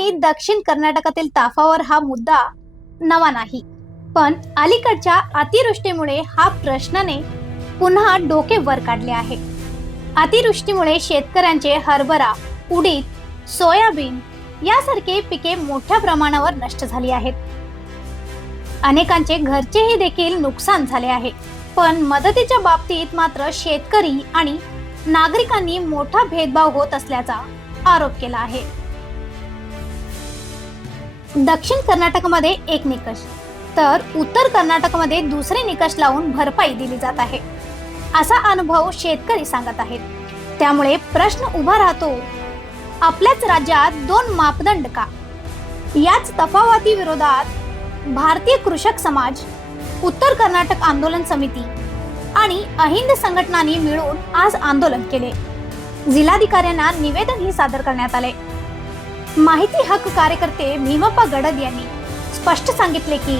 आणि दक्षिण कर्नाटकातील ताफावर हा मुद्दा नवा नाही, पण अलीकडच्या अतिवृष्टीमुळे हा प्रश्नाने पुन्हा डोके वर काढले आहे। अतिवृष्टीमुळे शेतकऱ्यांचे हरभरा, उडीद, सोयाबीन यासारखे पिके मोठ्या प्रमाणावर नष्ट झाली आहेत। अनेकांचे घरचेही देखील नुकसान झाले आहे, पण मदतीच्या बाबतीत मात्र शेतकरी आणि नागरिकांनी मोठा भेदभाव होत असल्याचा आरोप केला आहे। दक्षिण कर्नाटकमध्ये एक निकष तर उत्तर कर्नाटकमध्ये दुसरे निकष लावून भरपाई दिली जात आहे, असा अनुभव शेतकरी सांगत आहेत। त्यामुळे प्रश्न उभा राहतो, आपल्याच राज्यात दोन मापदंड का? याच तफावती विरोधात भारतीय कृषक समाज, उत्तर कर्नाटक आंदोलन समिती आणि अहिंद संघटनांनी मिळून आज आंदोलन केले। जिल्हाधिकाऱ्यांना निवेदनही सादर करण्यात आले। माहिती हक्क कार्यकर्ते भीमप्पा गडद यांनी स्पष्ट सांगितले की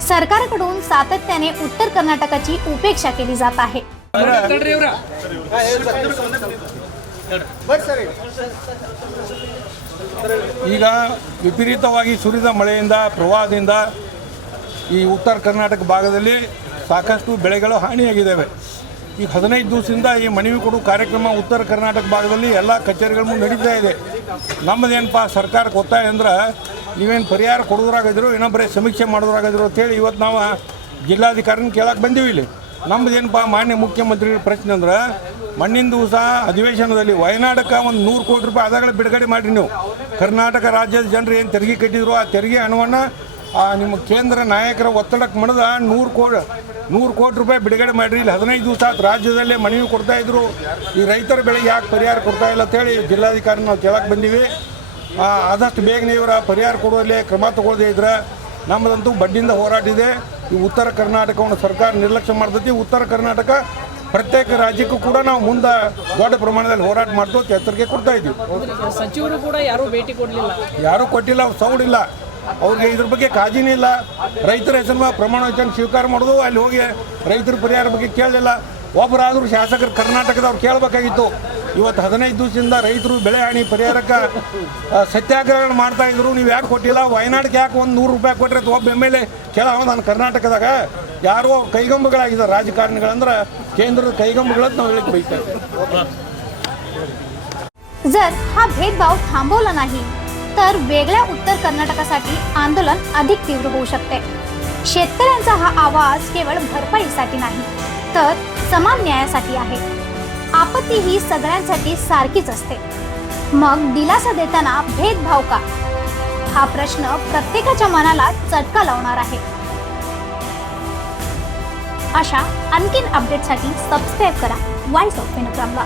सरकारकडून सातत्याने उत्तर कर्नाटकाची उपेक्षा केली जात आहे। ಈಗ ವಿಪರೀತವಾಗಿ ಸುರಿದ ಮಳೆಯಿಂದ ಪ್ರವಾಹದಿಂದ ಈ ಉತ್ತರ ಕರ್ನಾಟಕ ಭಾಗದಲ್ಲಿ ಸಾಕಷ್ಟು ಬೆಳೆಗಳು ಹಾನಿಯಾಗಿದ್ದಾವೆ। ಈಗ 15 ದಿವಸದಿಂದ ಈ ಮನವಿ ಕೊಡು ಕಾರ್ಯಕ್ರಮ ಉತ್ತರ ಕರ್ನಾಟಕ ಭಾಗದಲ್ಲಿ ಎಲ್ಲ ಕಚೇರಿಗಳ ಮುಂದೆ ನಡೀತಾ ಇದೆ। ನಮ್ಮದೇನಪ್ಪ ಸರ್ಕಾರಕ್ಕೆ ಒತ್ತಾಯ ಅಂದ್ರೆ ನೀವೇನು ಪರಿಹಾರ ಕೊಡೋದ್ರಾಗಿದ್ರು ಇನ್ನೊಬ್ಬರೇ ಸಮೀಕ್ಷೆ ಮಾಡೋದ್ರಾಗಿದ್ರು ಅಂತೇಳಿ ಇವತ್ತು ನಾವು ಜಿಲ್ಲಾಧಿಕಾರಿನ ಕೇಳಕ್ಕೆ ಬಂದೀವಿ। ಇಲ್ಲಿ ನಮ್ಮದೇನಪ್ಪ ಮಾನ್ಯ ಮುಖ್ಯಮಂತ್ರಿಗಳ ಪ್ರಶ್ನೆ ಅಂದ್ರೆ ಮಣ್ಣಿನ ದಿವಸ ಅಧಿವೇಶನದಲ್ಲಿ ವಯನಾಡಕ್ಕೆ ಒಂದು 100 ಕೋಟಿ ರೂಪಾಯಿ ಆದಾಗಳ ಬಿಡುಗಡೆ ಮಾಡಿರಿ। ನೀವು ಕರ್ನಾಟಕ ರಾಜ್ಯದ ಜನರು ಏನು ತೆರಿಗೆ ಕಟ್ಟಿದ್ರು ಆ ತೆರಿಗೆ ಹಣವನ್ನು ನಿಮ್ಮ ಕೇಂದ್ರ ನಾಯಕರ ಒತ್ತಡಕ್ಕೆ ಮಣಿದ 100 ಕೋಟಿ ರೂಪಾಯಿ ಬಿಡುಗಡೆ ಮಾಡಿರಿ। ಇಲ್ಲಿ 15 ದಿವಸ ರಾಜ್ಯದಲ್ಲೇ ಮನವಿ ಕೊಡ್ತಾ ಇದ್ರು, ಈ ರೈತರ ಬೆಳೆಗೆ ಯಾಕೆ ಪರಿಹಾರ ಕೊಡ್ತಾ ಇಲ್ಲ ಅಂತೇಳಿ ಜಿಲ್ಲಾಧಿಕಾರಿ ನಾವು ಕೇಳಕ್ಕೆ ಬಂದೀವಿ। ಆದಷ್ಟು ಬೇಗನೆ ಇವರ ಪರಿಹಾರ ಕೊಡುವಲ್ಲಿ ಕ್ರಮ ತಗೊಳ್ಳದೇ ಇದ್ರೆ ನಮ್ಮದಂತೂ ಬಡ್ಡಿಯಿಂದ ಹೋರಾಟ ಇದೆ। ಈ ಉತ್ತರ ಕರ್ನಾಟಕವನ್ನು ಸರ್ಕಾರ ನಿರ್ಲಕ್ಷ್ಯ ಮಾಡ್ತೈತಿ। ಉತ್ತರ ಕರ್ನಾಟಕ ಪ್ರತ್ಯೇಕ ರಾಜ್ಯಕ್ಕೂ ಕೂಡ ನಾವು ಮುಂದೆ ದೊಡ್ಡ ಪ್ರಮಾಣದಲ್ಲಿ ಹೋರಾಟ ಮಾಡ್ತು ಎಚ್ಚರಿಕೆ ಕೊಡ್ತಾ ಇದ್ದೀವಿ। ಸಚಿವರು ಕೂಡ ಯಾರೂ ಭೇಟಿ ಕೊಡಲಿಲ್ಲ, ಯಾರೂ ಕೊಟ್ಟಿಲ್ಲ, ಅವ್ರು ಸೌಡಿಲ್ಲ, ಅವ್ರಿಗೆ ಇದ್ರ ಬಗ್ಗೆ ಕಾಳಜಿನೇ ಇಲ್ಲ। ರೈತರ ಹೆಸರು ಪ್ರಮಾಣ ವಚನ ಸ್ವೀಕಾರ ಮಾಡೋದು, ಅಲ್ಲಿ ಹೋಗಿ ರೈತರ ಪರಿಹಾರ ಬಗ್ಗೆ ಕೇಳಲಿಲ್ಲ। ಒಬ್ಬರಾದರೂ ಶಾಸಕರು ಕರ್ನಾಟಕದವ್ರು ಕೇಳಬೇಕಾಗಿತ್ತು। ಇವತ್ತು 15 ದಿವಸದಿಂದ ರೈತರು ಬೆಳೆ ಹಾನಿ ಪರಿಹಾರಕ್ಕೆ ಸತ್ಯಾಗ್ರಹ ಮಾಡ್ತಾ ಇದ್ರು, ನೀವು ಯಾಕೆ ಕೊಟ್ಟಿಲ್ಲ? ವಯನಾಡಿಗೆ ಯಾಕೆ ಒಂದು 100 ರೂಪಾಯಿ ಕೊಟ್ಟರೆ ಒಬ್ಬ ಎಮ್.ಎಲ್.ಎ ಕೇಳವ? ನಾನು ಕರ್ನಾಟಕದಾಗ ಯಾರೋ ಕೈಗೊಂಬೆಗಳಾಗಿದ್ದಾರೆ ರಾಜಕಾರಣಿಗಳಂದ್ರೆ ಕೇಂದ್ರದ ಕೈಗೊಂಬೆಗಳಂತ ನಾವು ಹೇಳಕ್ಕೆ ಬಯಸ್ತಾ ಇದ್ದೀವಿ। जर हा भेदभाव थांबवला नाही तर वेगळ्या उत्तर कर्नाटकासाठी आंदोलन अधिक तीव्र होऊ शकते। शेतकऱ्यांचा हा आवाज केवळ भरपाईसाठी नाही तर समान न्यायासाठी आहे। आपत्ती ही सगळ्यांसाठी सारखीच असते, मग दिलासा देताना भेदभाव का? हा प्रश्न प्रत्येकाच्या मनाला चटका लावणार आहे। अशा आणखीन अपडेटसाठी सबस्क्राइब करा वॉइस ऑफ विनुग्रामला।